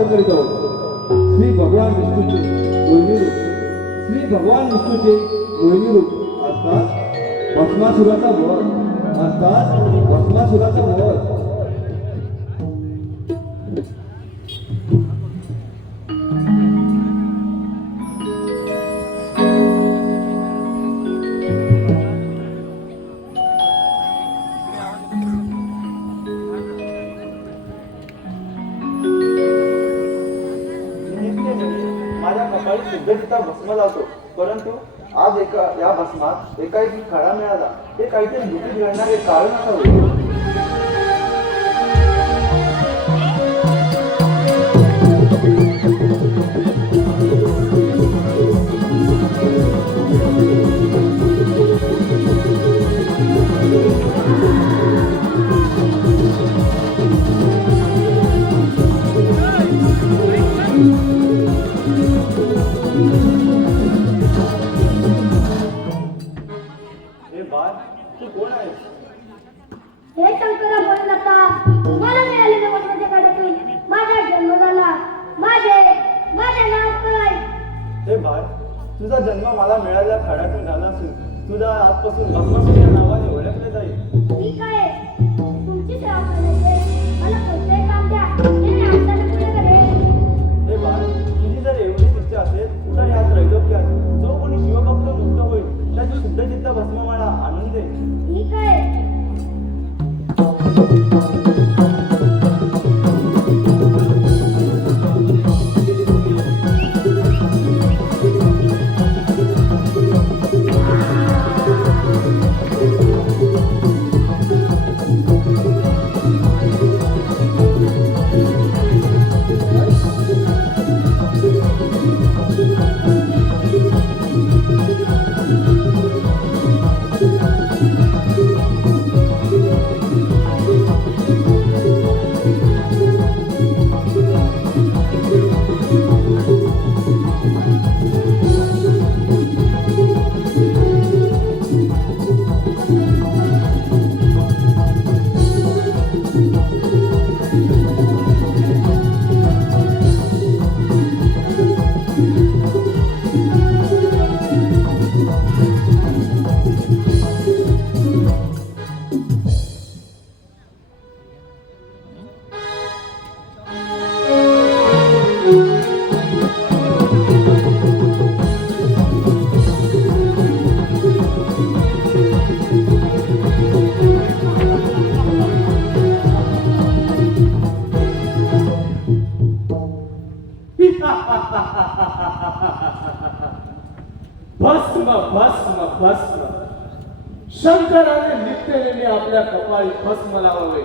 सादर करीत आहोत. श्री भगवान विष्णूचे मोहिनी रूप, श्री भगवान विष्णूचे मोहिनी रूप अर्थात भस्मासुराचा वध, अर्थात भस्मासुराचा वध. माझ्या कपाळी शुद्धचित्ता भस्म लावतो, परंतु आज या भस्मात एकाएकी खडा मिळाला. हे काहीतरी दुःखी घडणारे कारण असावे. तू कोण आहेस? हे शंकरा भोलेनाथा, मला मिळालेल्या वचनाच्या काढातून माझा जन्म झाला. माझे नाव काय? हे बाळ, तुझा जन्म मला मिळालेल्या खड्यातून झाला असून तुझा आजपासून भस्मासुर या नावाने ओळखले जाईल. ठीक आहे, तुमची सेवा करण्याचे मला कोणतेही काम द्या. हे आमच्याला पुढे करेल. हे बाळ, तुझी जर एवढीच इच्छा असेल तर या त्रैलोक्यात जो कोणी शिवभक्त मुक्त होईल त्याची शुद्धचित्त भस्म मला आणून दे. ठीक आहे. भस्म भस्म भस्म. शंकराने नित्यनेमी आपल्या कपाळी भस्म लावावे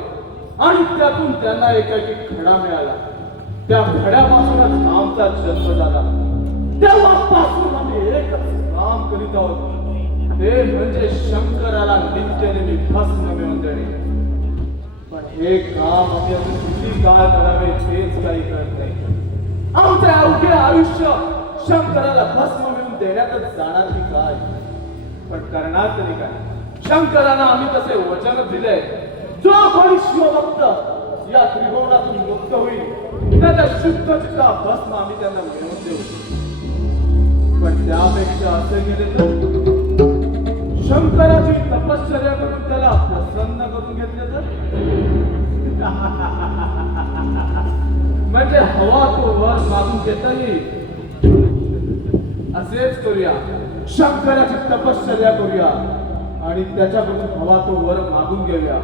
आणि त्यातून त्यांना एकाकी खडा मिळाला. त्या खड्यापासूनच आमचा जन्म झाला. तेव्हापासून आम्ही एकच काम करीत आहोत, ते म्हणजे शंकराला नित्यनेमी भस्म मिळवून देणे. पण हे काम आम्ही अजून किती काळ करावे तेच काही कळत नाही. आमचे अवघे आयुष्य शंकराला भस्म मिळवून देण्यातच जाणार की काय? पण करणार तरी काय? शंकराला आम्ही तसे वचन दिले, जो कोणी शिवभक्त या त्रिभुवनातून मुक्त होईल त्याचा शुद्ध चित्ता भस्म आम्ही त्यांना मिळवून देऊ. पण त्यापेक्षा असे गेले तर शंकराची तपश्चर्या करून त्याला प्रसन्न करून घेतले तर म्हणजे हवा तो वर मागून घेता येईल. असेच करूया, शंकराची तपश्चर्या करूया आणि त्याच्याकडून हवा तो वर मागून घेऊया.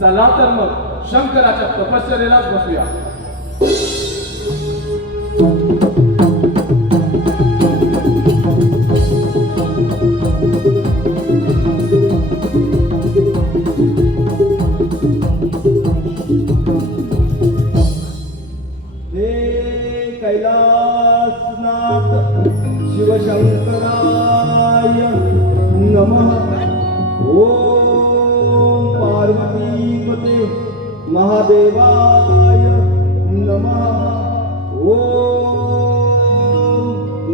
चला तर मग शंकराच्या तपश्चर्येलाच बसूया. कैलासनाथ शिवशंकराय नमः. ओम पार्वतीपते महादेवाय नमः. ओम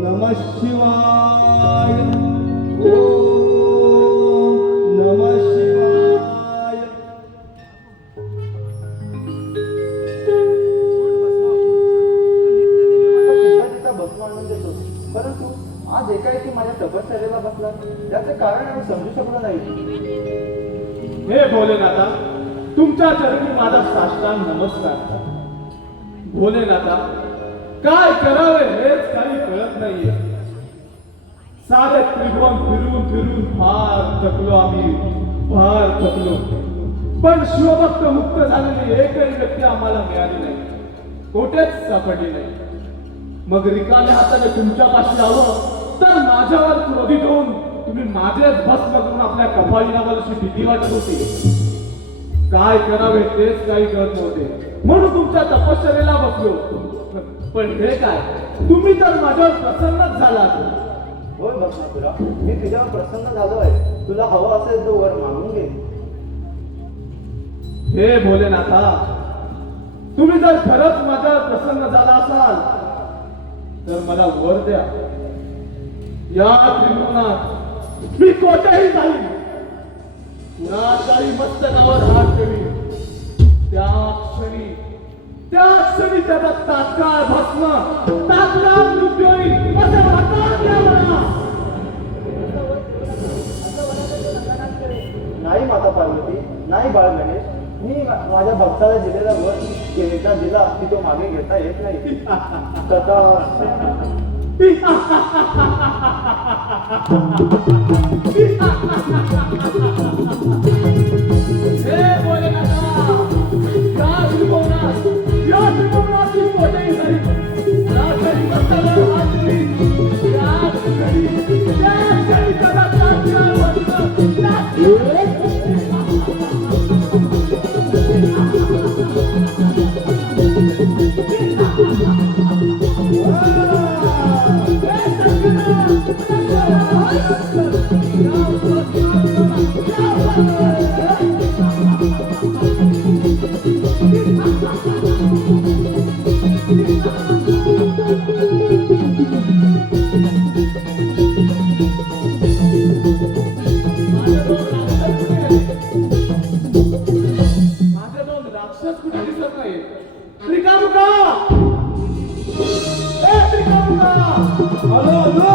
नमः शिवाय. ओम नमः शिवाय. माझ्या तपश्चर्येला बसला याचे कारण आम्ही समजू शकलो नाही. हे भोलेनाथा, तुमच्या चरणी माझा साष्टांग नमस्कार. भोलेनाथा, काय करावे हेच काही कळत नाहीये. सारे त्रिभुवन फिरून फिरून फार थकलो आम्ही, फार थकलो. पण शिवभक्त मुक्त झालेली एकही व्यक्ती आम्हाला मिळाली नाही, कोठेच सापडली नाही. मग रिकाम्या हाताने तुमच्यापाशी आलो तर माझ्यावर क्रोधित होऊन तुम्ही माझेच भस्म करून आपल्या कपाळी नावाची भीती वाटत होती. काय करावे तेच काही कळत नव्हते, म्हणून तुमच्या तपश्चर्येला बसलो. पण हे काय, तुम्ही तर माझ्यावर प्रसन्नच झालात. होय भस्मासुरा, मी तुझ्यावर प्रसन्न झालो आहे. तुला हवं असेल तो वर मागून घे. हे भोलेनाथा, तुम्ही जर खरंच माझ्यावर प्रसन्न झाला असाल तर मला वर द्या. या त्रिभुवनात मी कोठेही जाईन, कुणाच्याही मस्तकावर हात ठेवीन. त्या क्षणी त्याचा तात्काळ भस्म, तात्काळ मृत्यू होईल असं वरदान द्या मला. नाही माता पार्वती, नाही बाळ गणेश, मी माझ्या भक्ताला दिलेला वर एकदा दिला की तो मागे घेता येत नाही. तथा हे भोलेनाथा, या त्रिभुवनात मी कोठेही जाईन, कुणाच्याही मस्तकावर हात ठेवीन. त्या क्षणी त्याचा तात्काळ भस्म, माझे दोन राक्षस कुठे दिसत नाही. त्रिकामुका, ए त्रिकामुका, हॅलो हॅलो.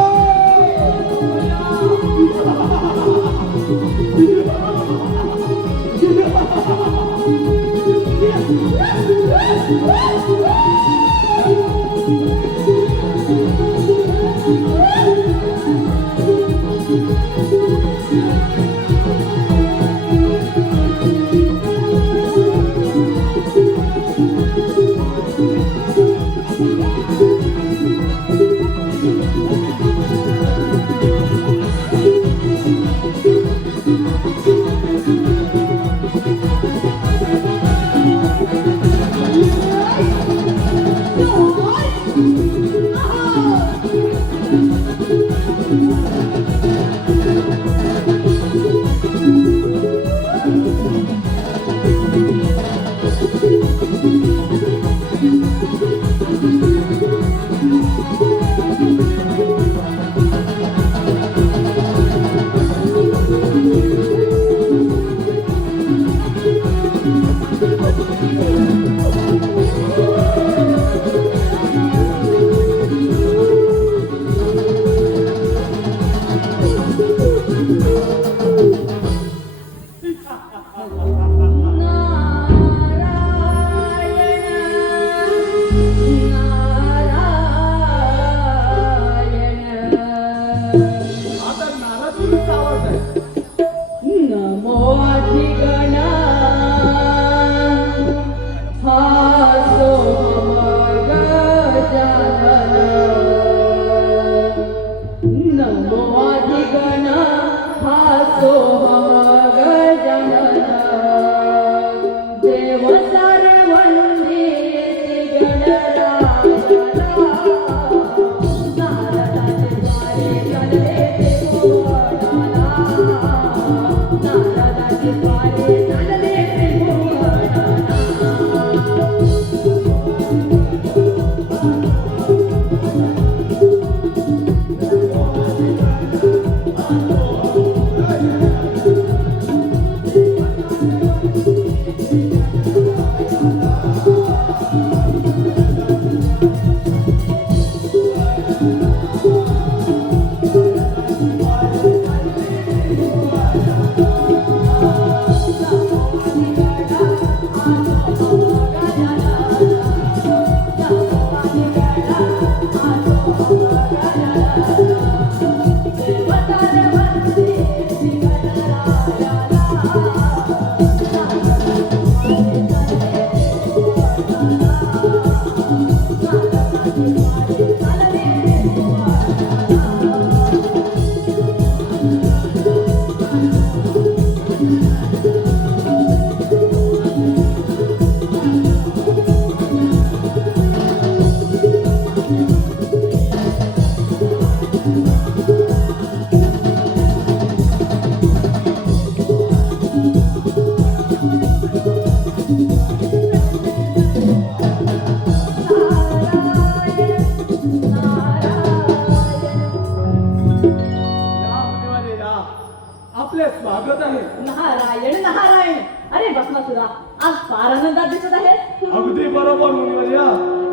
स्वागत आहे. नारायण नारायण. अरे भस्मासुरा, आज फार आनंदात दिसत आहे. अगदी बरोबर मुनिवर्या,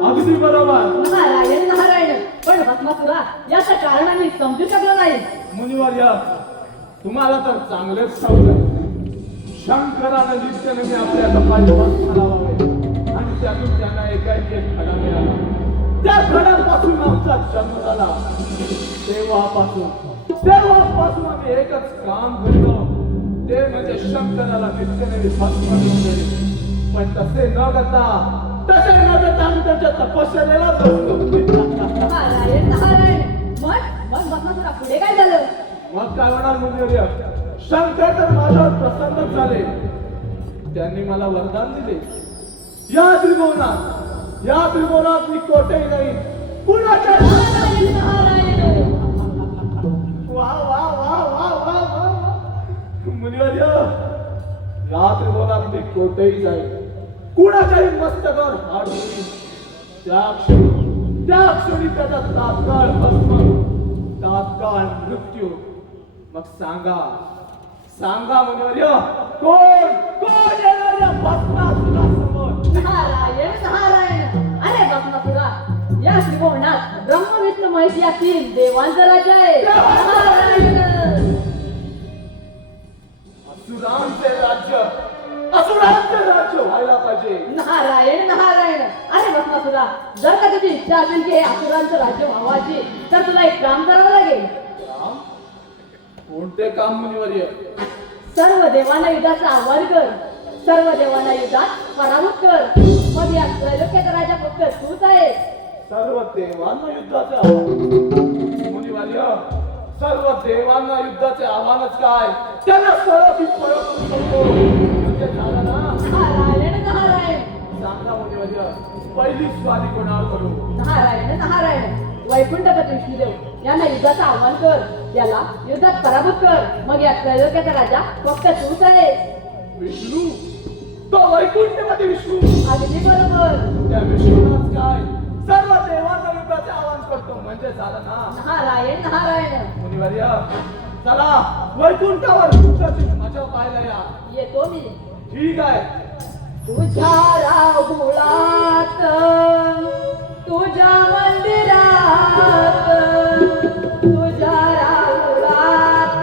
अगदी बरोबर. नारायण नारायण. पण भस्मासुरा, याचं कारण आम्ही समजू शकलो नाही. मुनिवर्या, तुम्हाला तर चांगलेच ठाऊक आहे. शंकरानं नित्यनेमी आपल्या कपाळी भस्म लावावे आणि त्यातून त्यांना एकाएकी एक खडा मिळाला. त्या खड्यापासून आमचा जन्म झाला. तेव्हापासून आम्ही एकच काम करतो, ते म्हणजे शंकराला नित्यनेमी भस्म देऊन देणे. पण तसे न करता आम्ही त्यांच्या तपश्चर्येला बसतो. नारायण नारायण. मग भस्मासुरा, पुढे काय झालं? मग काय होणार मुनिवर्य? शंकर तर माझ्यावर प्रसन्न झाले. त्यांनी मला वरदान दिले, या त्रिभुवनात मी कोठेही नाही, कुणाच्या नारायण नारायण. वा वा वा वा वा वा. मुनिवर्य, या त्रिभुवनात मी कोठेही जाईल, कुणाच्याही मस्तकावर हात ठेवीन. त्या क्षणी त्याचा तात्काळ भस्म, तात्काळ मृत्यू. मग सांगा मुनिवर्य, कोण येणार या भस्मासुरासमोर? नारायण नारायण. अरे भस्मासुरा, या त्रिभुवनात ब्रह्म विष्णू महेश या तीन देवांचं राज्य आहे. नारायण. असुरांचे राज्य व्हायला पाहिजे. नारायण नारायण. अरे भस्मासुरा, जर का तुझी इच्छा असेल की हे असुरांचं राज्य व्हावाची, तर तुला एक काम करावं लागेल. काम? कोणते काम मुनिवर्य? सर्व देवांना युद्धाचं आव्हान कर, सर्व देवांना युद्धात पराभूत कर. मग या त्रैलोक्याचा राजा फक्त तूच आहे. सर्व देवांना युद्धाचे आव्हान? मुनिवर्य, सर्व देवांना युद्धाचे आव्हानच काय? त्यांना सरळ मी पळवून सोडतो. म्हणजे झालं ना? नारायण नारायण. सांगा मुनिवर्य, पहिली स्वारी कोणावर करू? नारायण नारायण. वैकुंठपती विष्णुदेव यांना युद्धाचं आव्हान कर, याला युद्धात पराभूत कर. मग या त्रैलोक्याचा राजा फक्त तूच आहे. विष्णू? तो वैकुंठपती विष्णू? अगदी बरोबर. त्या विष्णूलाच काय सर्व देवांना युद्धाचे आव्हान करतो म्हणजे झालं ना? नारायण नारायण. मुनिवर्य, चला वैकुंठावर युद्धाची मजा पाहायला या. येतो मी. ठीक आहे. तुझ्या राहुळात, तुझ्या मंदिरात, तुझ्या राहुळात,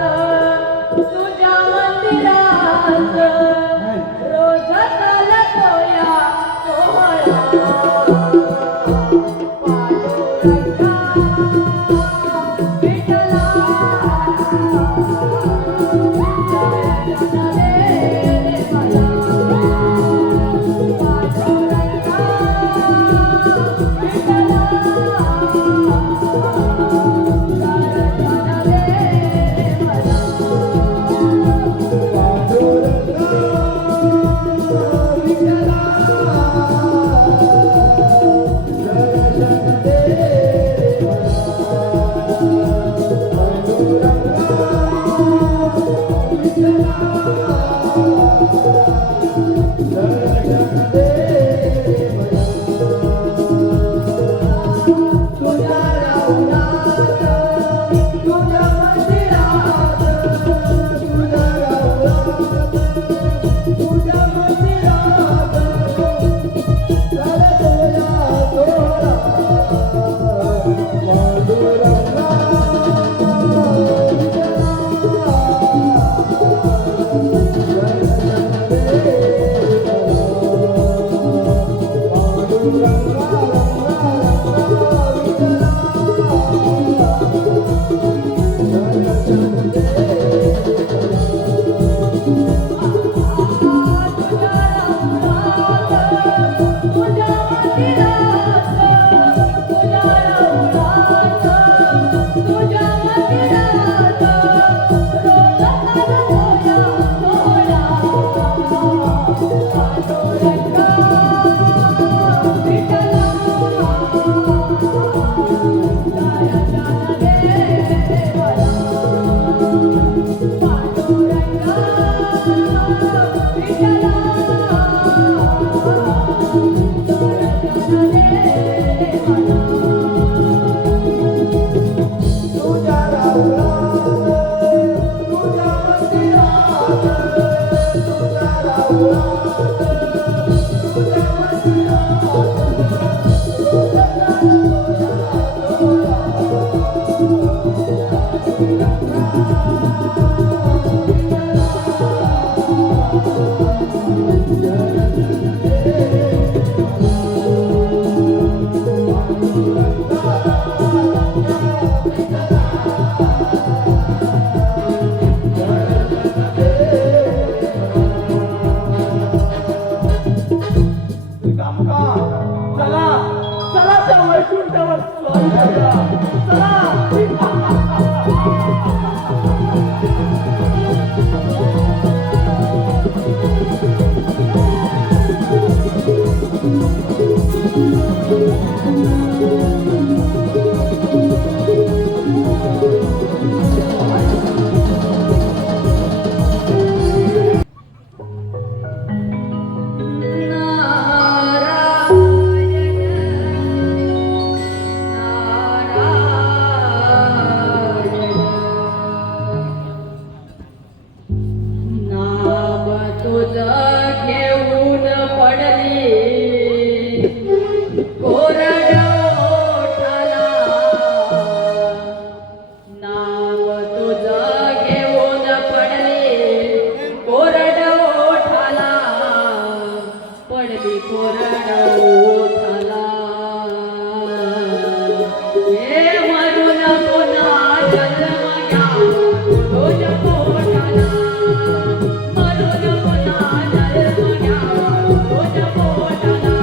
तुझ्या मंदिरात रोज चालतो या सोहळा. पांडुरंगा विठ्ठला, दर्शन दे रे मला. पांडुरंगा विठ्ठला, वैकुंठावर स्वारी करूया. चला. नाम तुझं घेऊन पडली कोरड ओठाला. नाम तुझं घेऊन पडली कोरड ओठाला. पडली कोरड ओठाला. हे मरून पुन्हा जन्म घ्यावा तुझ्या पोटाला. मरून पुन्हा जन्म घ्यावा तुझ्या पोटाला.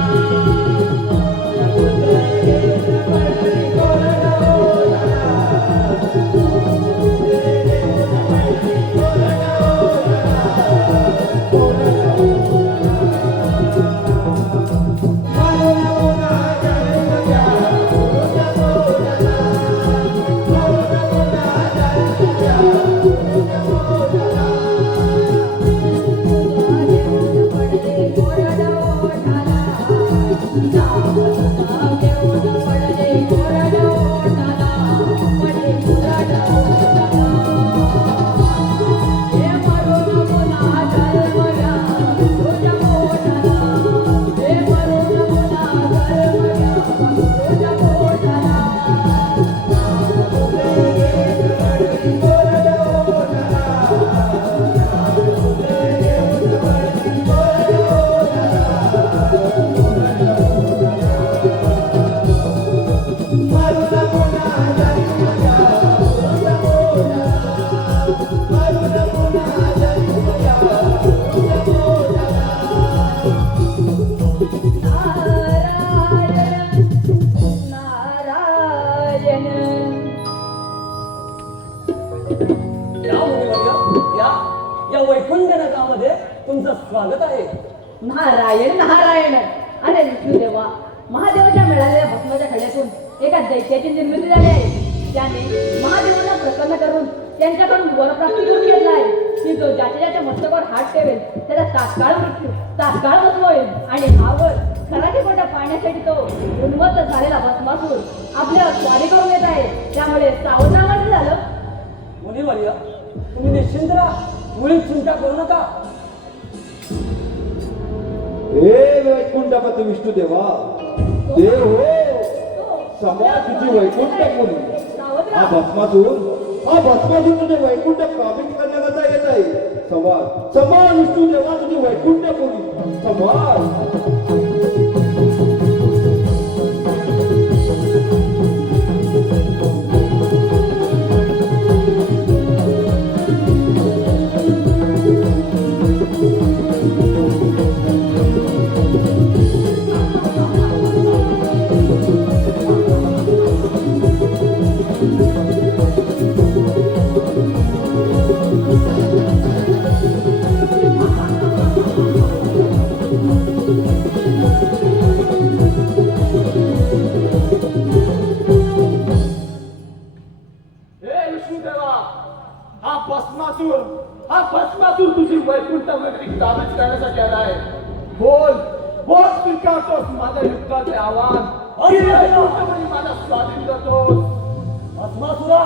या मुनिवर्य, या वैकुंठ नगरामध्ये तुमचं स्वागत आहे. नारायण नारायण. अरे विष्णुदेवा, महादेवाच्या मिळालेल्या भस्माच्या खड्यातून एका दैत्याची निर्मिती झाली आहे. त्याने महादेवांना प्रसन्न करून त्यांच्याकडून वरप्राप्ती करून घेतला आहे की जो ज्याच्या मस्तकावर हात ठेवेल त्याला तात्काळ भस्म होईल. आणि हा वर खराची पोटा पाहण्यासाठी तो उन्मत्त झालेला भस्मासूर आपल्याला स्वारी करून येत आहे. त्यामुळे सावधान झालं. मुनिवर्य, तुम्ही निश्चिंत राहा, मुळी चिंता करू नका. हे वैकुंठपती विष्णुदेवा, देव हो, समा तुझी वैकुंठ कोणी? हा भस्मासूर तुझे वैकुंठ प्राप्त करण्याकरता येत आहे. समा विष्णुदेवा, तुझी वैकुंठ कोणी? समा हा भस्मासूर तुझी वैकुंठ नगरी काबीज करण्यासाठी आलाय. बोल बोल, स्वीकारतोस माझ्या युद्धाचे आव्हान? माझा स्वाधीन करतोस? भस्मासुरा,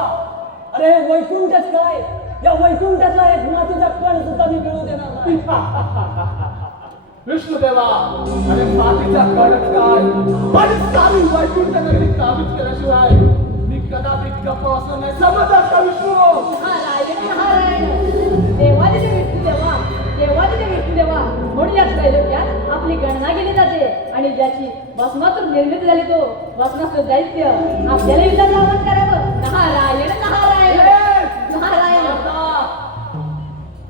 अरे वैकुंठच काय, या वैकुंठातला एक मातीचा कण सुद्धा मी मिळू देणार नाही. विष्णुदेवा, अरे मातीचा कडक काय, पण सारी वैकुंठ नगरी काबीज केल्याशिवाय मी कदापि गप्प असणार नाही. समजत का विष्णू? देवादिदेव विष्णुदेवा, म्हणून या त्रैलोक्यात आपली गणना केली जाते आणि ज्याची भस्मातून निर्मिती झाली तो भस्मासूर दैत्य आपल्याला युद्धाचं आवाहन करावं. नारायण नारायण नारायण.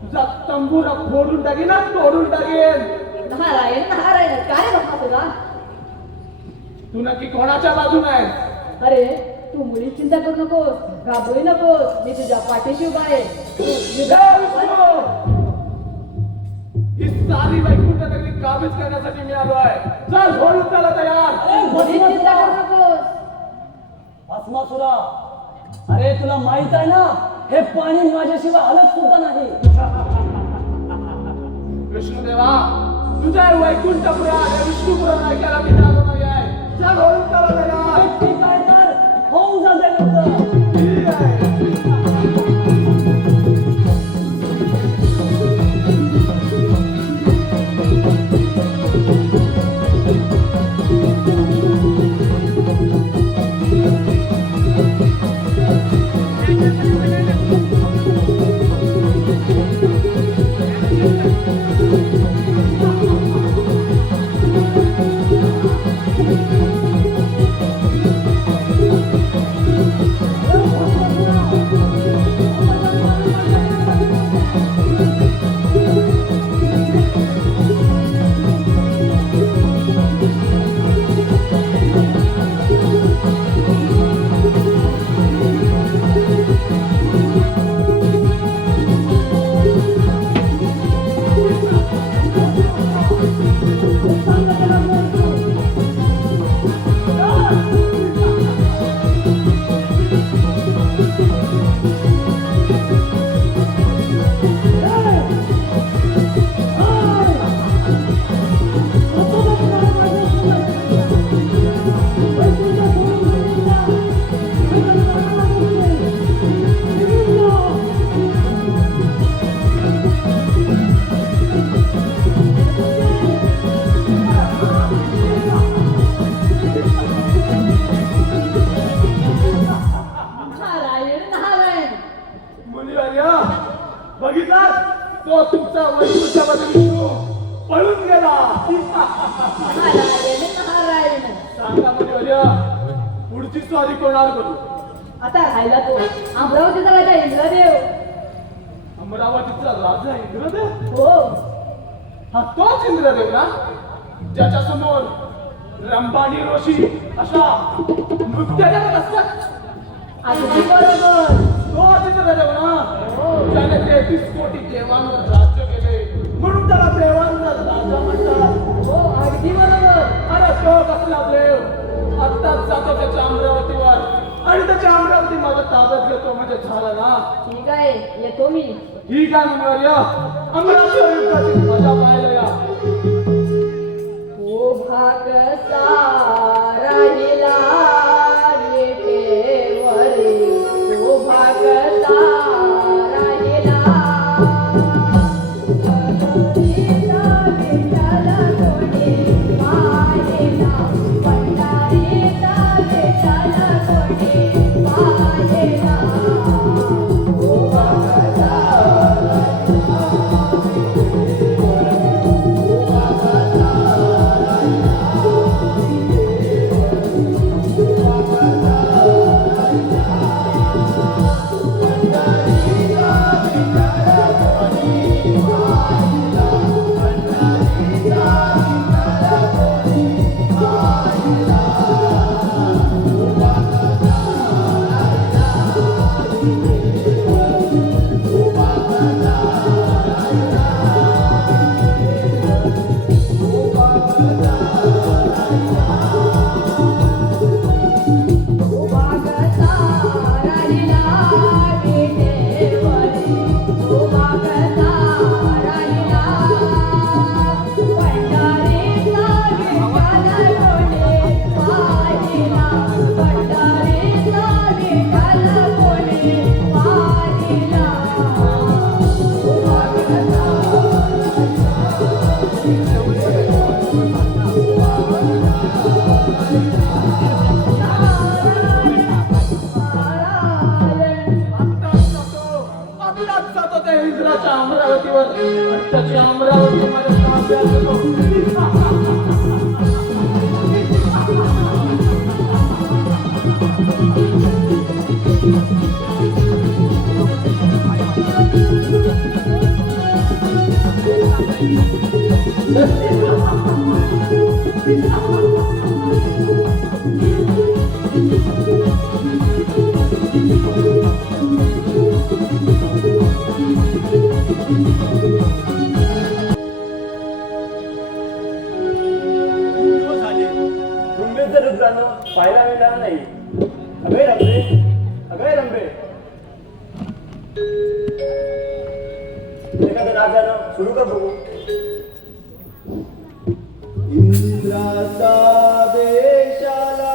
तुझा तंबूरा फोडून टाकेन, तोडून टाकेन. नारायण नारायण. काय भस्मासुरा? तू नक्की कोणाच्या बाजूने आहेस? अरे तू मुली चिंता करू नकोस, घाबरू नकोस, मी तुझ्या पाठीशी उभा आहे. जय विष्णू! ही सारी वैकुंठ नगरी काबीज करण्यासाठी मी आलो आहे. चल होईल त्याला तयार. अरे मुली चिंता करू भस्मासुरा! नकोस. भस्मासुरा, अरे तुला माहित आहे ना हे पाणी माझ्याशिवाय हलत सुद्धा नाही. विष्णुदेवा तुझ्या वैकुंठपुरात हे विष्णुपुराण ऐकायला मी जातो नाही आहे. चल होईल त्याला तयार. ठीक आहे तर होऊन जा ते लवकर. ठीक आहे. नारायण नारायण. मुनिवर्य बघितला तो तुमचा वैकुंठमध्ये विष्णू पळून गेला. नारायण नारायण. सांगा मुनिवर्य पुढची स्वारी कोणावर करू? आता राहिला तो अमरावतीचा राजा इंद्रदेव. अमरावतीचा राजा इंद्रदेव? हो हा तोच इंद्रदेव ना ज्याच्या समोर रंबानी ऋषी अशा नृत्य करत असतात? अगदी बरोबर. तोच इंद्रदेव ना हो. ज्याने 33 कोटी देवांवर राज्य केले म्हणून त्याला देवांचा राजा म्हणतात. हो अगदी बरोबर. अरे तो कसला देव आत्ताच जातो त्याच्या अमरावतीवर आणि त्याच्या अमरावती माझ्या ताब्यात घेतो म्हणजे झालं ना. ठीक आहे येतो मी. ठीक आहे मुनिवर्य अमरावतीवर युद्धाची मजा पाहायला या. ओ भाग राहिला विटेवरी, ओ भाग राहिला पंढरीचा विठ्ठल कोणी पाहिला, पंढरीचा विठ्ठल कोणी पाहिला. ओ भाग इंद्राच्या अमरावतीवर आणि त्याची अमरावती माझ्या ताब्यात घेतो. Thank you. नाही. अगं रंबे, अगं रंबे, एखादं नाच गाणं सुरू कर बघू. इंद्राचा देशाला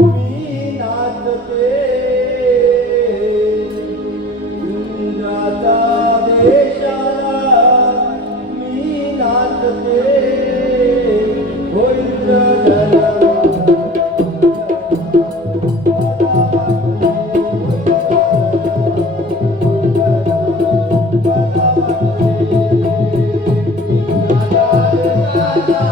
मी नाचते, इंद्राचा देशाला मी नाचते, हो इंद्रधरा इंद्राचा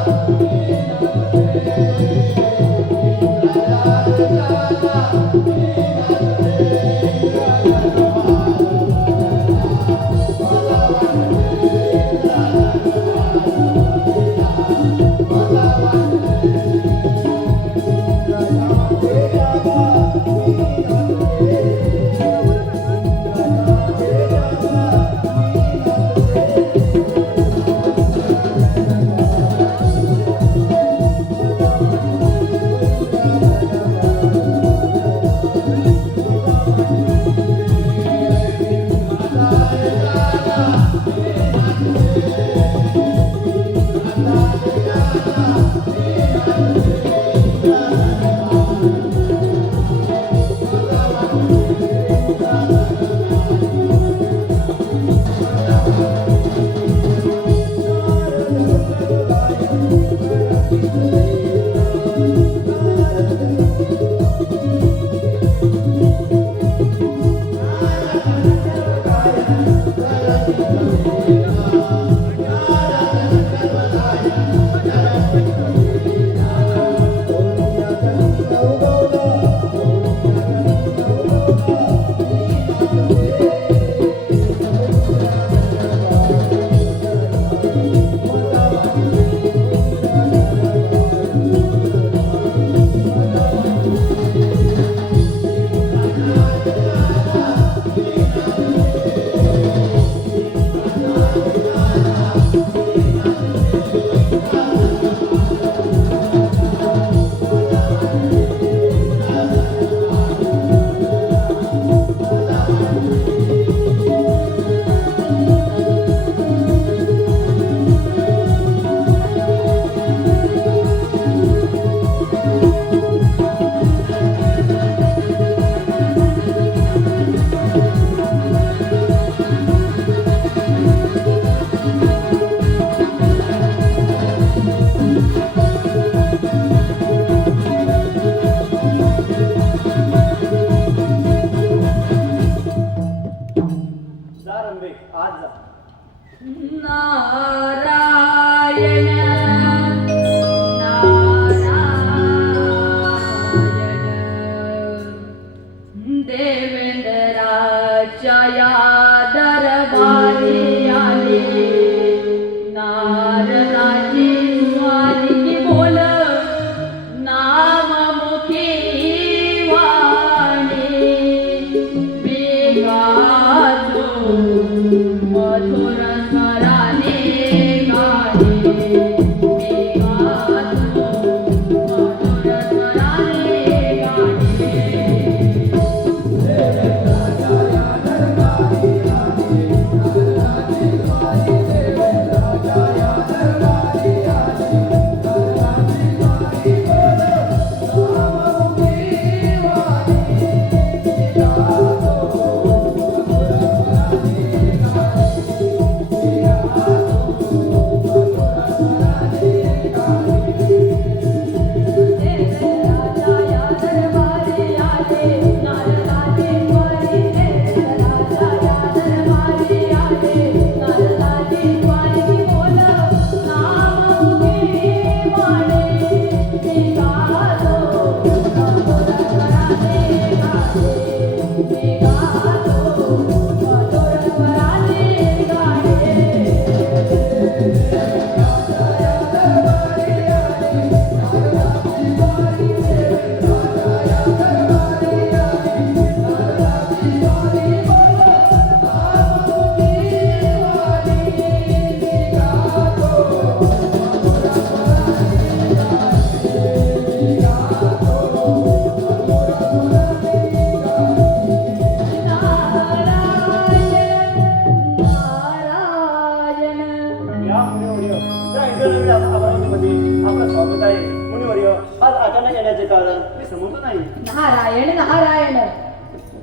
येण्याचे कारण मी समजलं नाही. नारायण नारायण.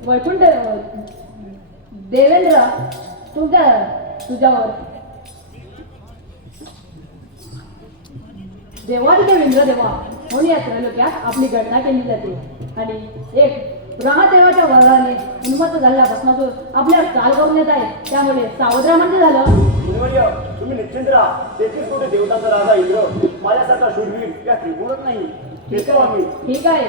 वैकुंठ देवेंद्र तुझ्यावर देवादिदेव इंद्रदेवा म्हणून या त्रैलोक्यात आपली गणना केली जाते आणि एक महादेवाच्या वराने उन्मत्त झालेला भस्मासूर आपल्यावर चाल करून येत आहे. त्यामुळे सावध राहा म्हणजे झालं. मुनिवर्य, तुम्ही निश्चिंत राहा. तेथील कुठे देवताचा राजा इंद्र माझ्यासारखा शूरवीर या त्रिगुणच नाही. येतो आम्ही. ठीक आहे.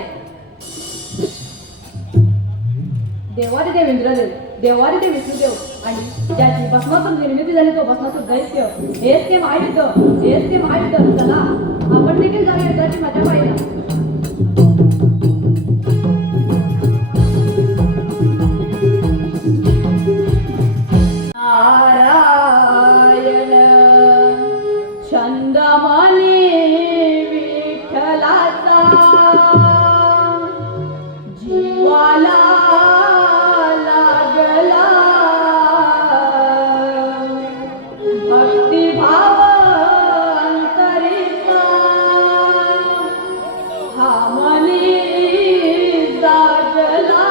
देवादिदेव इंद्रदेव, देवादिदेव विष्णुदेव आणि ज्याची भस्मासूर निर्मिती झाली तो भस्मासूर दैत्य. हेच ते महायुद्ध, हेच ते महायुद्ध. चला आपण देखील जाऊया युद्धाची मजा पाहिजे. नारायण छंदमणी विठ्ठलाचा जीवाला लागला भक्तिभाव अंतरीचा हा मनी जागला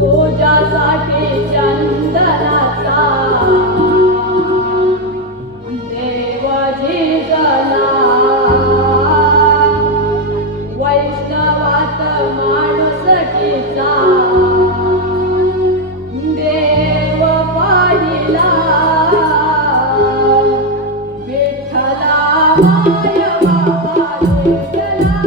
तुझ्यासाठी चंदनाचा देव झिजला वैष्णवात माणुसकीचा देव पाहिला विठ्ठला माय बाबा विठ्ठला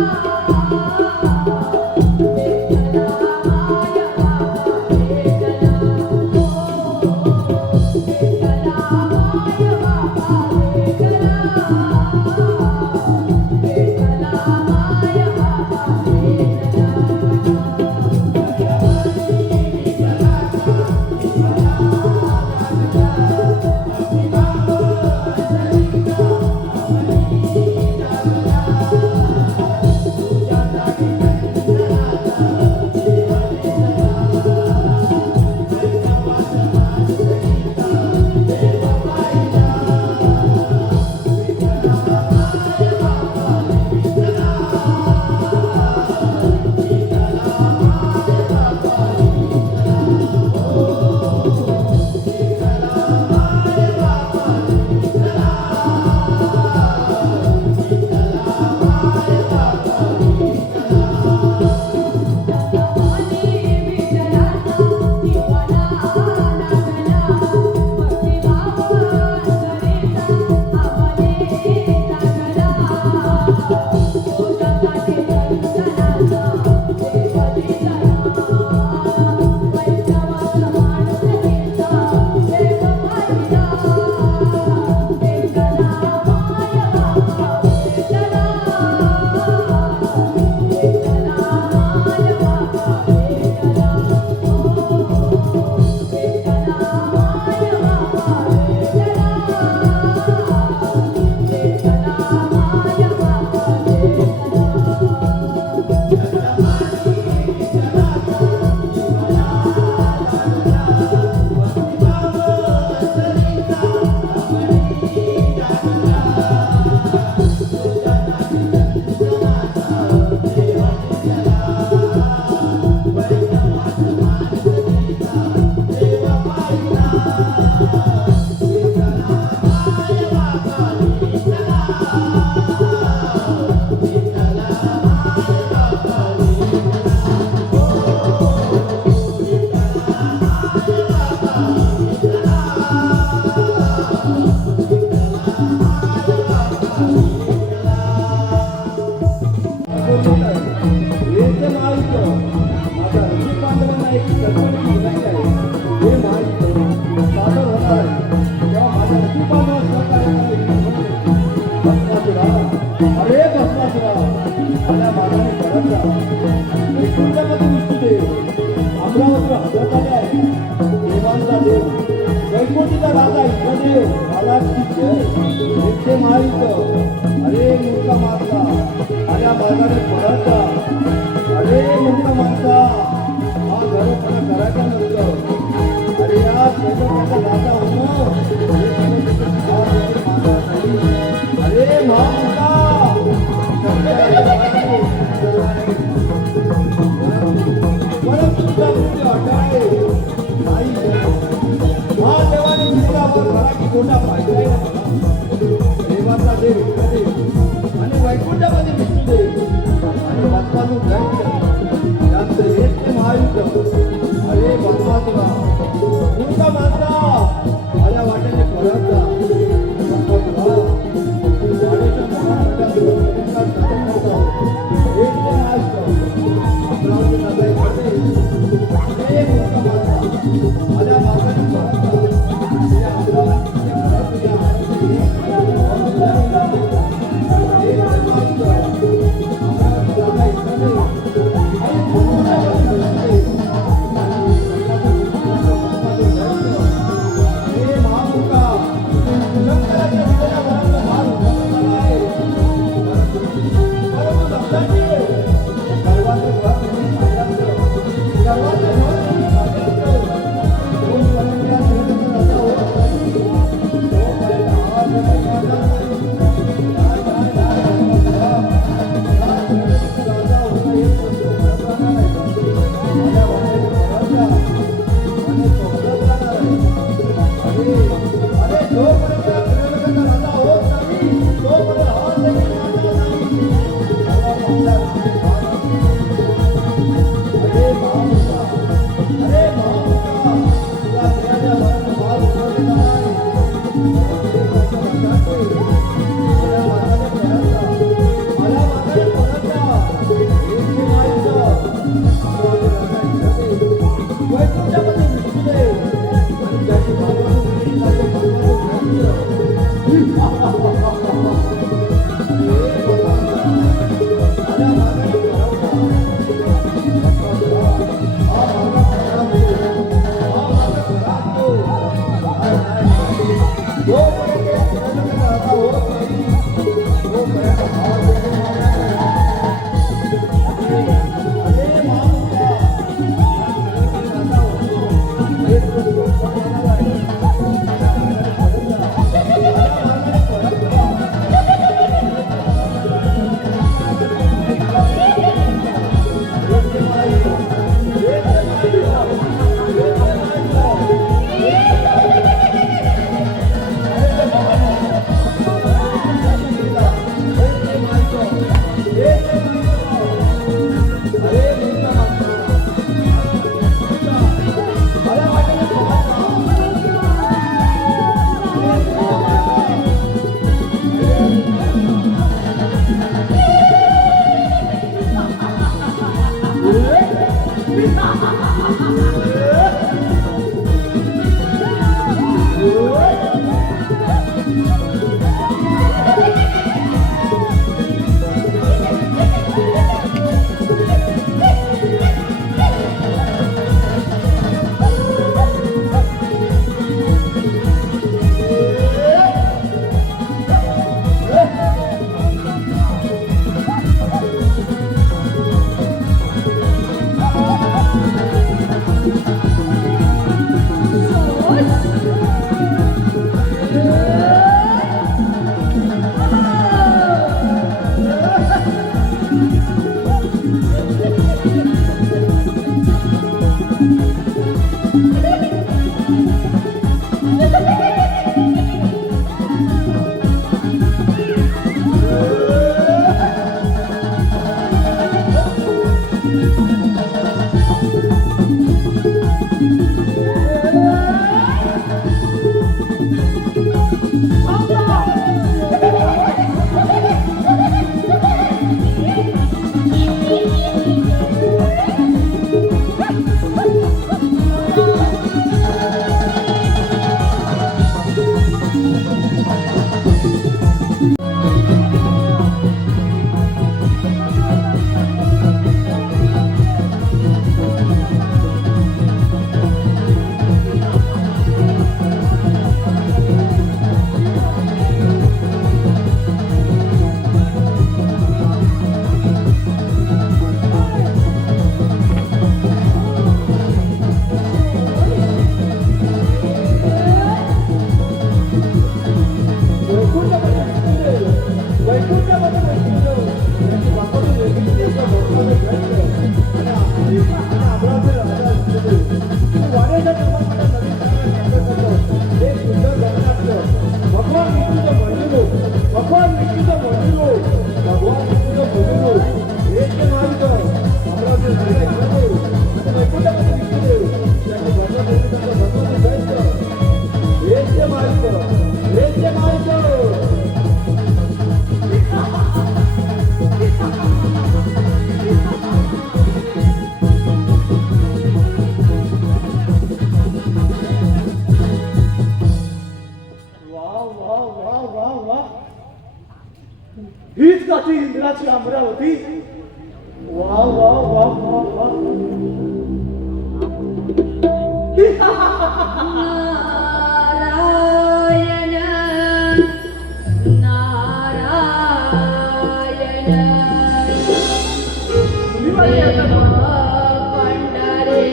वैकुंठीचा राजा इंद्रदेव महाराजची जय. एकटे महायुद्ध. अरे मूर्ख माणसा, माझ्या मार्गाने परत जा. अरे मूर्ख माणसा, हा घरपणा करायचा नसतं. अरे या त्रैलोक्याचा राजा होणं हे त्रैलोक्याचं नाव देखील मानणार नाही. अरे महामूर्खा, असते आणि भस्मासूर दैत्य यांचं हेच ते महायुद्ध. अरे भस्मासुरा, मूर्ख माणसा, माझ्या वाटेने परत जा. भस्मासुरा, तू वाडेच्या महाराष्ट्रात सुरक्षितता साधन करतो. हेच ते महायुद्ध. अमरावती नगरीमध्ये अरे मूर्ख माणसा, माझ्या मार्गाने परत जा. या अमरावतीच्या घरात तुझ्या आरतीने फुलाची अमरावती. वा वा वा वा वा. नारायण नारायण देव पंढरे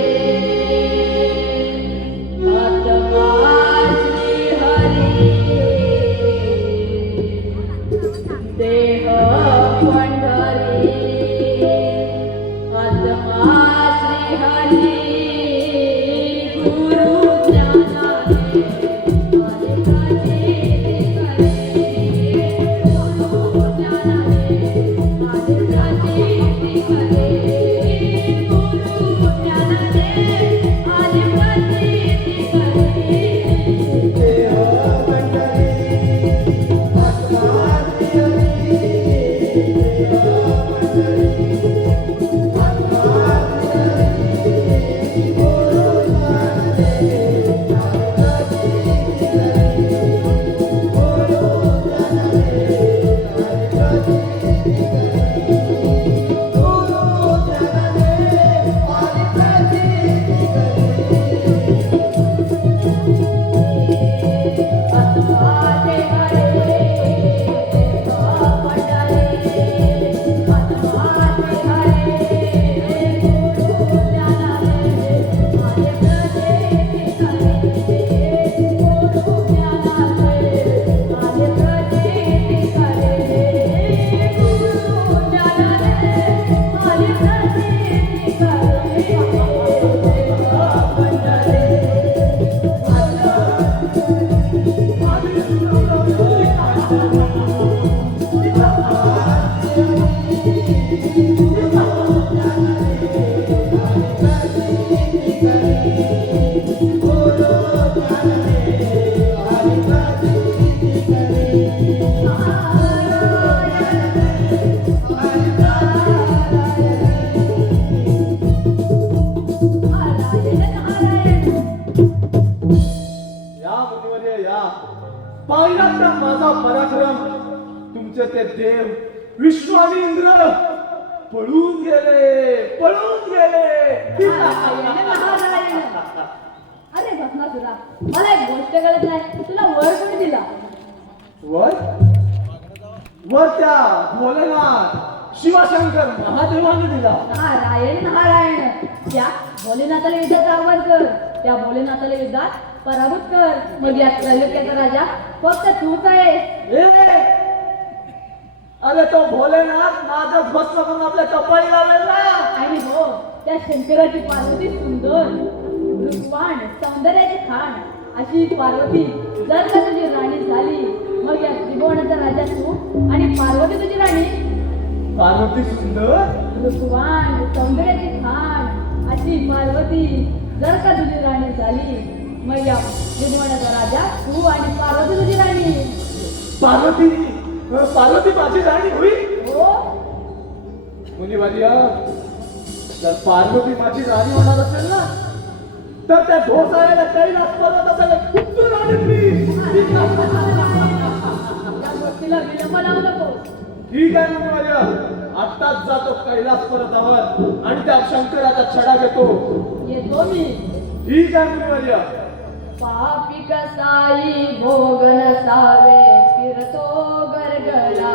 आत्मा श्री हरी देह पंढरी आत्मा श्री हरी गुरु ज्ञानाने आदिकाचे करे गुरु ज्ञानाने आदिकाचे करे गुरु ज्ञानाने आदिकाचे करे देव पंढरी आत्मा श्री हरी देव पंढरी आत्मा श्री हरी गुरु ज्ञानदे आदिकाचे करे गुरु ज्ञानदे आदिकाचे पाहिलात ना माझा पराक्रम. तुमचे ते देव विष्णू आणि इंद्र पळून गेले पळून गेले. नारायण. अरे भस्मासुरा, मला एक गोष्ट कळत नाही, तुला वर कोणी दिला? वर वर त्या भोलेनाथ शिवशंकर महादेवाने दिला. नारायण नारायण. त्या भोलेनाथाला युद्धात आव्हान कर, त्या भोलेनाथाला युद्धात पराभूत कर. मग या त्रैलोक्याचा राजा फक्त तूच आहे. ए, अरे तो भोलेनाथ माझं भस्म करून आपल्या कपाळी लावेल ना. आणि हो, त्या शंकराची पार्वती सुंदर रूपवान सौंदर्याची खाण अशी पार्वती जर का तुझी राणी झाली, मग या त्रिभुवनाचा राजा तू आणि पार्वती तुझी राणी. पार्वती सुंदर रूपवान सौंदर्याची खाण अशी पार्वती जर का तुझी राणी झाली, मग या त्रिभुवनाचा राजा तू आणि पार्वती तुझी राणी. पार्वती पार्वती माझी राणी होईल. हो, मुनिवर्य, जर पार्वती माझी राणी होणार असेल ना, तर त्या ढोसाळ्याला कैलास पर्वत असायला कुठून राणी मी. या गोष्टीला विलंब लावू नको. ठीक आहे मुनिवर्य, आत्ताच जातो कैलास पर्वतावर आणि त्या शंकराचा छडा घेतो. येतो मी. ठीक आहे मुनिवर्य. पापी कसाई भोग नसावे फिरतो गरगरा.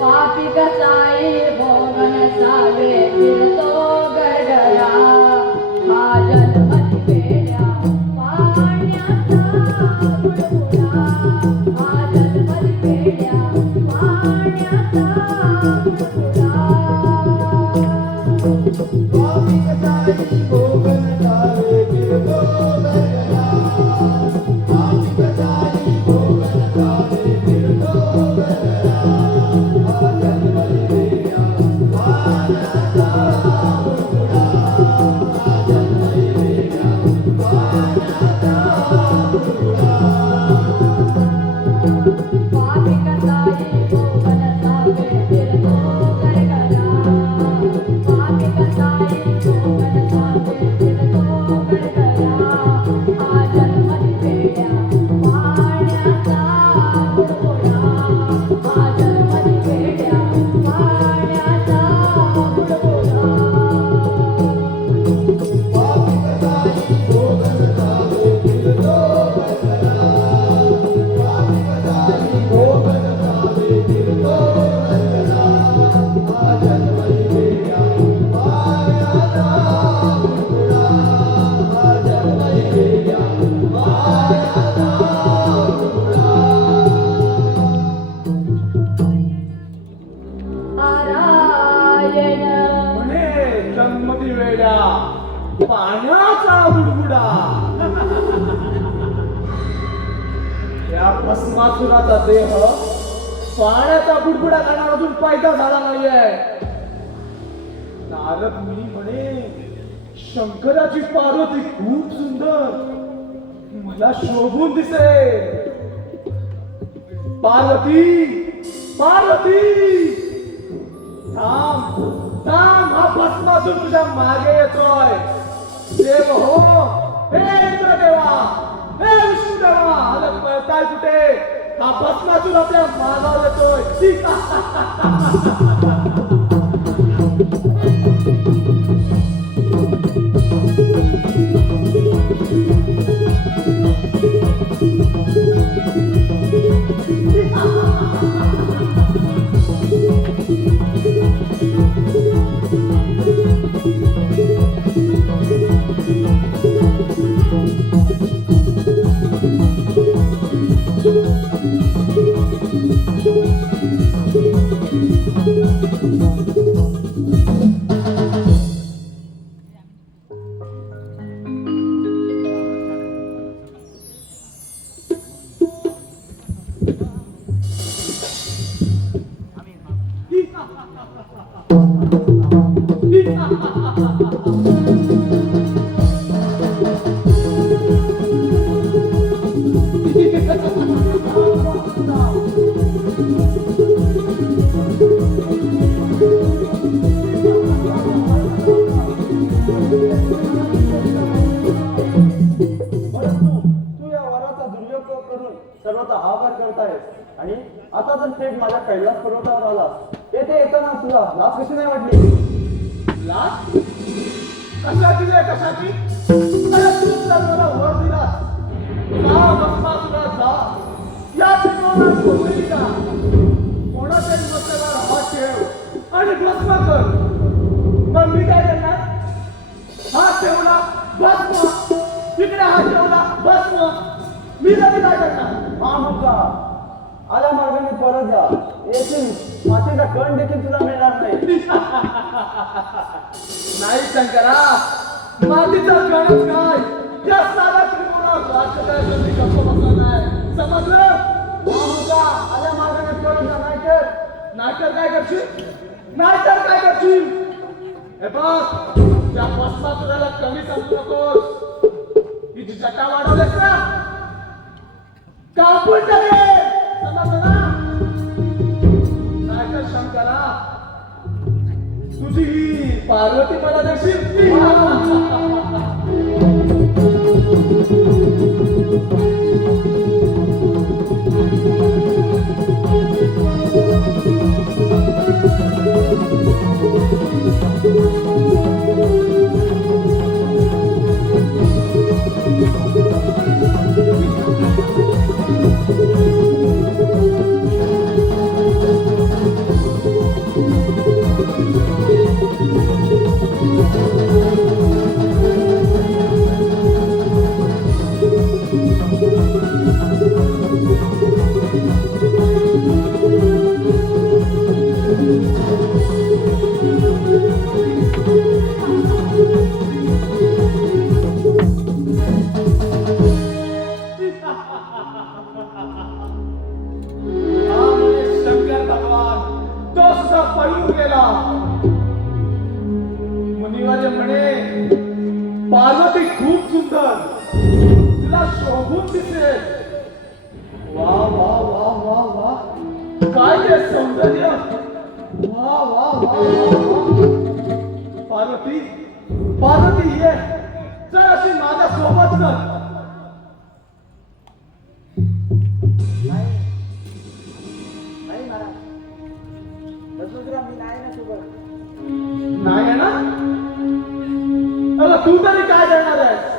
पापी कसाई भोग नसावे फिरतो गरगरा. हा जन्म दिलेल्या पाण्याचा बुडबुडा. हा जन्म दिलेल्या पाण्याचा बुडबुडा. स्वामी कसाई भोगन जावे फिरतो गरगरा. स्वामी कसाई भोगन जावे फिरतो गरगरा. हा जन्म दिलेल्या पाण्याचा येण म्हणे जन्मती वेड्या पाण्याचा बुडबुडा. या भस्मासुराचा देह पाण्याचा बुडबुडा करणार अजून पैदा झाला नाहीये. नारद मुनी म्हणे शंकराची पार्वती खूप सुंदर मला शोभून दिसे. पार्वती पार्वती थांब थांब, हा भस्मासूर तुझ्या मागे येतोय. देव हो, हे इंद्रदेवा, हे विष्णुदेवा, अलग पळताय कुठे? हा भस्मासूर आपल्या मागावर येतोय. परंतु तू या वराचा दुर्योग करून सर्वत्र हाहाकार करतायस आणि आता जर थेट माझ्या कैलास पर्वतावर आलास, येथे येताना तुला लाज कशी नाही वाटली? लाज कशाची रे कशाची? अरे तू तर मला वर दिलास. जा भस्मासुरा जा, या त्रिकोणात कोणी जा, कोणाच्या मस्तकावर हात ठेव आणि भस्म कर. मग मी काय करणार? हात ठेवला भस्म, तिकडे हात ठेवला भस्म. मी काय करणार? हा मुलगा, आल्या मार्गाने परत जा. येथील मातीचा कण देखील तुला मिळणार नाही. नाही शंकरा, मातीचा कणच काय, या साऱ्या त्रिकोणावर राज्य करायचं मी गप्प बसला नाही. समजलं? हा मुलगा, आल्या मार्गाने परत जा, नाहीतर नाहीतर काय करशील? नाहीतर काय करशील? हे बघ, त्या भस्मासुराला कमी समजू नकोस. ही जी जटा वाढवलेस ना, कापून टाकेल. समजलं ना? नाहीतर शंकरा, तुझी ही पार्वती मला देशील? शंकर भगवान तो सुद्धा पळून गेला. मुनिवर्य म्हणे पार्वती खूप सुंदर, तुला शोभून दिसेल. वा वा वा वा वा, काय ते सौंदर्य. वा वा वा वा. पार्वती पार्वती ये, चल अशी माझ्या सोबत चल. नाही महाराज, दत्तुद्रा मी नाही ना सोबत. नाही आहे ना? अगं तू तरी काय करणार आहेस?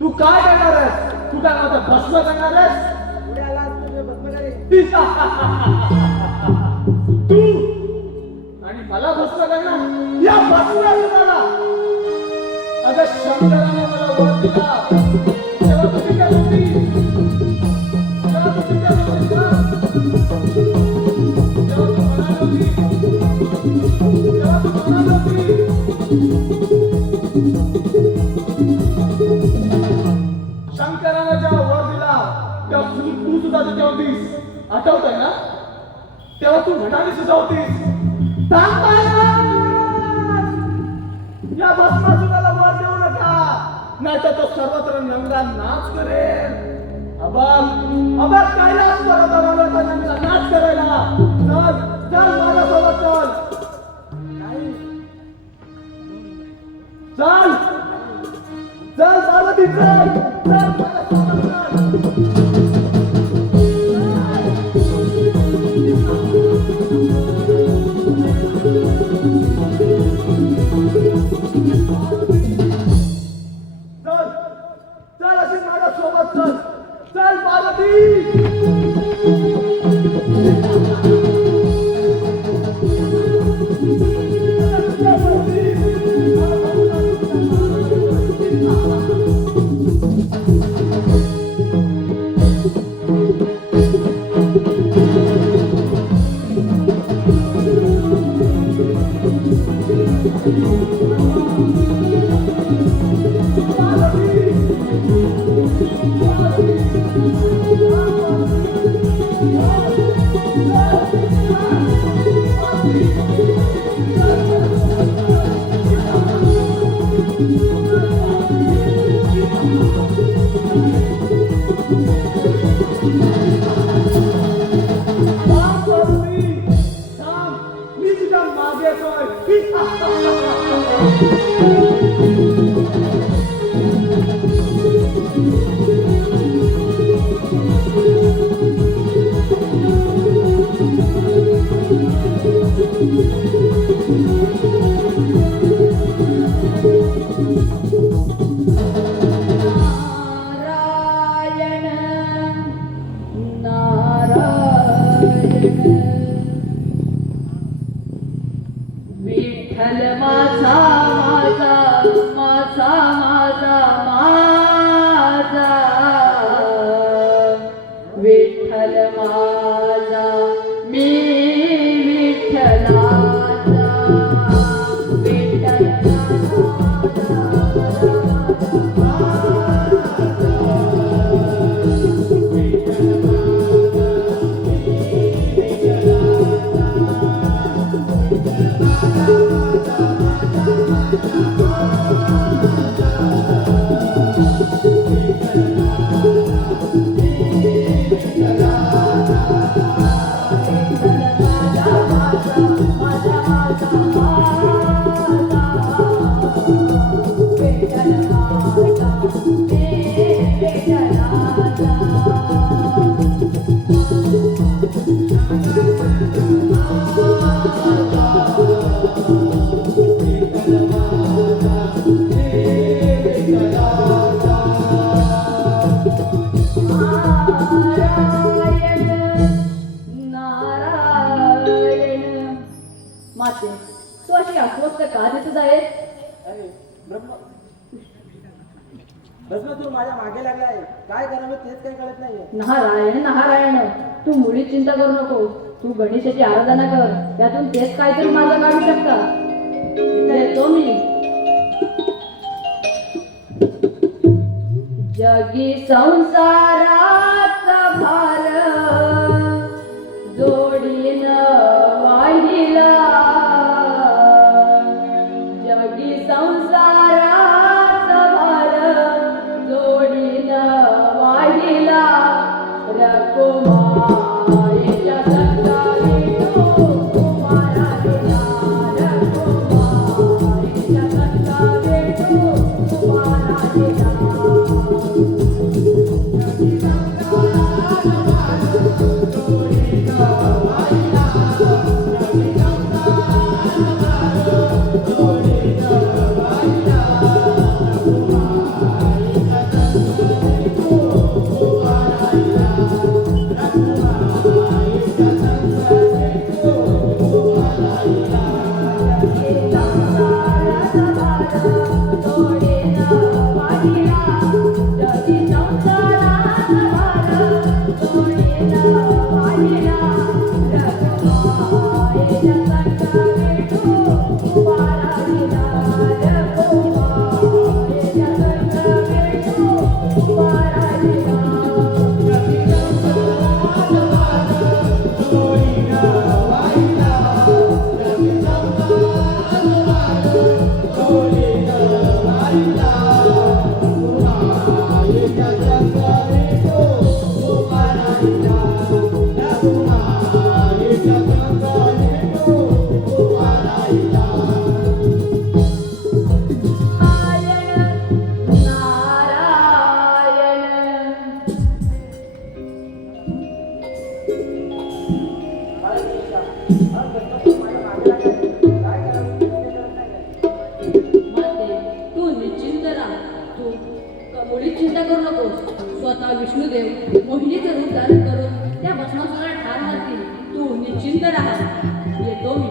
तू काय करणार आहेस? तू काय म्हणता भस्म करणार आहेस? पुढे आला तुझे भस्मधारी. तू आणि मला भस्म करणार? या भस्मासुराला अगं शंकराने मला वर दिला तेव्हा तुम्ही काय होती? तेव्हा तुम्ही काय होती? आठवतंय ना? तेव्हा तू म्हणाली सुचवतीस, सांग महाराज, या भस्मासुराला वर देऊ नका, नाहीतर तो सर्वत्र नंगा नाच करेल. अबा कैलास पर्वतावर नंगा नाच करायला. चल चल माझ्यासोबत चल. चल चल पार्वती चल चल माझ्यासोबत चल. चल चल अशी माझ्यासोबत चल. चल पार्वती. मी तुझ्या मागे विठ्ठल माझा माझा माझा माझा माझा विठ्ठल माझा मी विठ्ठलाचा विठ्ठल माते तू अशी अस्वस्थ का दिसत आहेस? अरे ब्रह्म तू माझ्या मागे लागलाय. काय करावं तेच काही कळत नाहीये. नारायण नारायण तू मुळी चिंता करू नको. तू गणेशाची आराधना कर, त्यातून तेच काहीतरी मार्ग काढू शकता. येतो मी. जगी संसाराचा भार जोडीन वाहिला, जगी संसाराचा भार जोडीन वाहिला, रकुमाईच्या संतानी कुमारा दिला, रकुमाईच्या संतानी कुमारा दिला. जगी संसाराचा भार जोडीन वाहिला, जगी माझ्या काय करावे ते कळत नाही. माते तू निश्चिंत राहा. तू मुळीच चिंता करू नकोस. स्वतः विष्णुदेव मोहिनीचे रूप धारण करून त्या भस्मासुराला ठार मारतील. तू निश्चिंत राहा. येतो मी.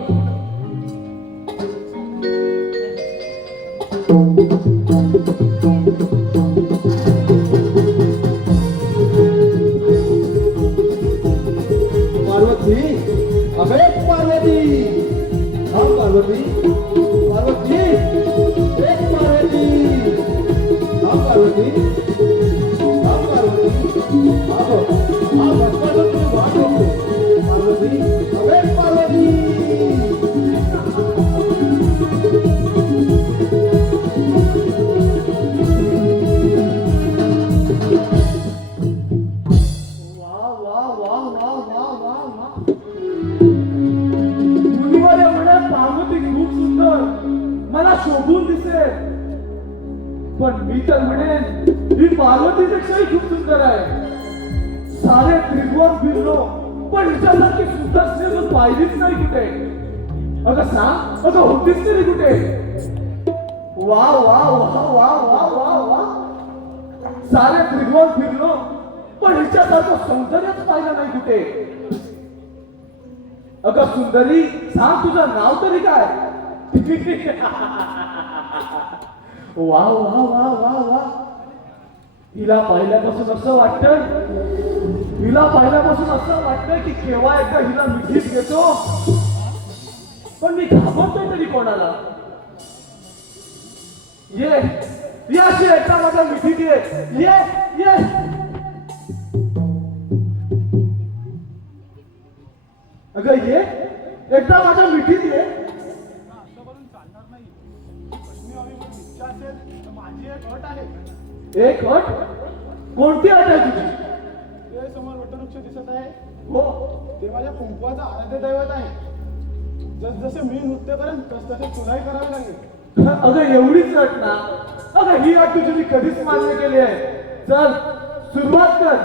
पार्वती, अबे पार्वती, हाँ पार्वती, पार्वती, एक पार्वती, हाँ पार्वती, हाँ पार्वती, अब तुम्ही वाट बघतो. पार्वती, अबे पार्वती. वा वा वा वा वा वा वा. मुलीवाल्या म्हणे पार्वती खूप सुंदर, मला शोभून दिसेल. पण मी तर म्हणेन ही पार्वतीपेक्षाही खूप सुंदर आहे. सारे त्रिभुवन फिरलो पण हिच्यासारखी सुंदर स्त्री पाहिलीच नाही कुठे. अगं सांग, अगं होतीच तरी कुठे. वा वा वा वा वा वा वा. सारे त्रिभुवन फिरलो पण हिच्यासारखं सौंदर्यच पाहिलं नाही कुठे. अगं सुंदरी, सांग तुझं नाव तरी काय. वा वा वा वा वा. तिला पाहिल्यापासून असं वाटतंय की केव्हा एकदा हिला मिठीत घेतो. पण मी घाबरतोय तरी कोणाला. ये ये अशी एकदा माझ्या मिठीत ये ये. अगं ये एकदा माझ्या मिठीत ये. एक अट? कोणती अट आहे तुझी? ते समोर वटवृक्ष दिसत आहे हो, ते माझ्या कुंकवाचा आराध्य दैवत आहे. जसजसे मी नृत्य करेन तसतसे तुलाही करावे लागेल. अगं एवढीच अट ना. अगं ही अट तुझी मी कधीच मान्य केली आहे. चल सुरुवात कर.